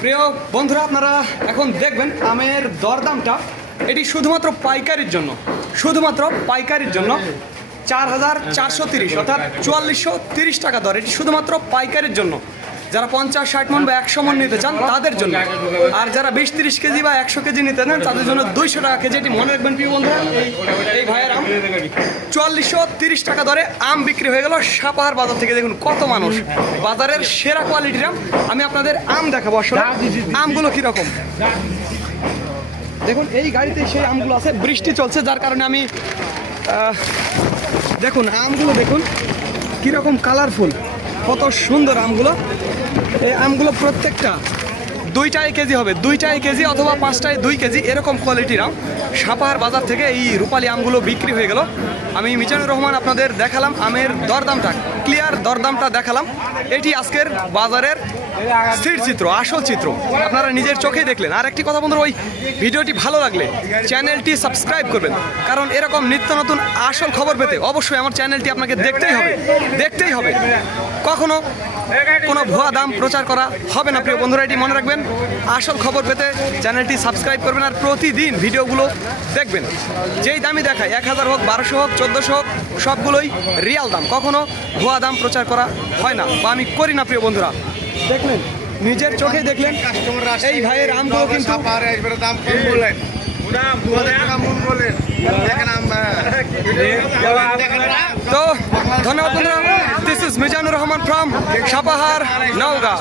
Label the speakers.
Speaker 1: প্রিয় বন্ধুরা, আপনারা এখন দেখবেন আমের দরদামটা এটি শুধুমাত্র পাইকারির জন্য, শুধুমাত্র পাইকারির জন্য চার হাজার চারশো তিরিশ, অর্থাৎ চুয়াল্লিশশো তিরিশ টাকা দর। এটি শুধুমাত্র পাইকারির জন্য। যারা পঞ্চাশ, ষাট মন বা একশো মন নিতে চান, তাদের জন্য। আর যারা বিশ, তিরিশ কেজি বা একশো কেজি নিতে চান তাদের জন্য দুইশো টাকা কেজি এটি মনে রাখবেন, প্রিয় বন্ধুরা। এই- এই ভাইয়ের আম চুয়াল্লিশশো তিরিশ টাকা দরে আম বিক্রি হয়ে গেল সাপাহার বাজার থেকে। দেখুন কত মানুষ। বাজারের সেরা কোয়ালিটির আম। আমি আপনাদের আম দেখাবো আসলে। আমগুলো কীরকম? দেখুন, এই গাড়িতে সেই আমগুলো আছে। বৃষ্টি চলছে, যার কারণে আমি দেখুন, আমগুলো দেখুন, কীরকম কালারফুল কত সুন্দর আমগুলো। এই আমগুলো প্রত্যেকটা দুইটাই কেজি হবে, দুইটাই কেজি অথবা পাঁচটায় দুই কেজি, এরকম কোয়ালিটির আম। সাপাহার বাজার থেকে এই রূপালি আমগুলো বিক্রি হয়ে গেল। আমি মিজানুর রহমান আপনাদের দেখালাম আমের দরদামটা। ক্লিয়ার দরদামটা দেখালাম। এটি আজকের বাজারের স্থির চিত্র, আসল চিত্র। আপনারা নিজের চোখেই দেখলেন। আর একটি কথা বন্ধুরা, ওই ভিডিওটি ভালো লাগলে চ্যানেলটি সাবস্ক্রাইব করবেন। কারণ এরকম নিত্য নতুন আসল খবর পেতে অবশ্যই আমার চ্যানেলটি আপনাকে দেখতেই হবে। দেখতেই হবে। কখনো কোনো ভুয়া দাম প্রচার করা হবে না, প্রিয় বন্ধুরা, এটি মনে রাখবেন। আসল খবর পেতে চ্যানেলটি সাবস্ক্রাইব করবেন আর প্রতিদিন ভিডিওগুলো দেখবেন। যেই দামই দেখায়, এক হাজার হোক, বারোশো হোক, চোদ্দোশো হোক, সবগুলোই রিয়াল দাম। কখনো ভুয়া দাম প্রচার করা হয় না বা আমি করি না প্রিয় বন্ধুরা। দেখলেন নিজের চোখে দেখলেন এই ভাইয়ের আমগুলো কিন্তু
Speaker 2: দাম কম বললেন
Speaker 1: তো ধন্যবাদ বন্ধুরা। This is Mizanur Rahman from Sapahar Naogaon.